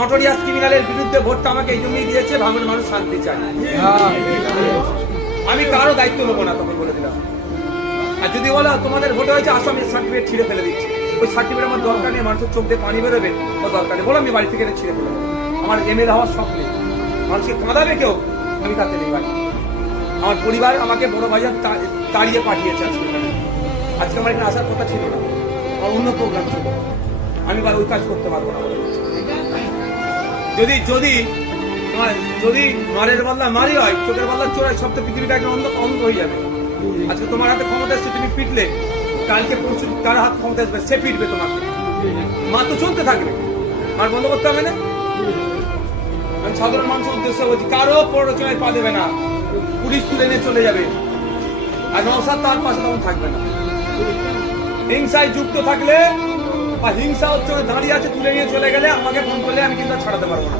Notorious ক্রিমিনালের বিরুদ্ধে ভোটটা আমাকে এই জন্যই দিয়েছে, ভাঙড়ের মানুষ শান্তি চায়। আমি কারো দায়িত্ব নেবো না, তখন বলে দিলাম। আর যদি বলো তোমাদের ভোটে হয়েছে, আসামের সার্টিফিকেট ছিঁড়ে ফেলে দিচ্ছে, ওই সার্টিফিকেট আমার দরকার নেই, মানুষের চোখ দিয়ে পানি বেরোবে, ও দরকার নেই, বলো আমি বাড়ি থেকে ছিঁড়ে ফেলে দেবো। আমার এমএলএ হওয়ার শখ নেই, মানুষকে কাঁদাবে কেউ, আমি তাতে নেই ভাই। আমার পরিবার আমাকে বড় ভাইজান তাড়িয়ে পাঠিয়েছে আজকে আমার এখানে আসার কথা ছিল না, আমার অন্য প্রোগ্রাম ছিল, আমি ওই কাজ করতে পারবো না। যদি যদি যদি মারের বদলা মারি হয়, চোখের বদলা চোর হয়, সব তো পৃথিবীটা একটা অন্ধ হয়ে যাবে। আজকে তোমার হাতে ক্ষমতা এসছে, তুমি পিটলে, কালকে পরশু কার হাত ক্ষমতা আসবে, সে পিটবে তোমাকে, মা তো চলতে থাকবে, মার বন্ধ করতে হবে না। আমি সাধারণ মানুষের উদ্দেশ্যে বলছি, কারো প্ররোচনায় পা দেবে না, পুলিশ তুলে নিয়ে চলে যাবে, আর নওশাদ তার পাশে তখন থাকবে না। হিংসায় যুক্ত থাকলে বা হিংসা হচ্ছে দাঁড়িয়ে আছে তুলে নিয়ে চলে গেলে আমাকে ফোন করলে আমি কিন্তু ছাড়াতে পারবো না।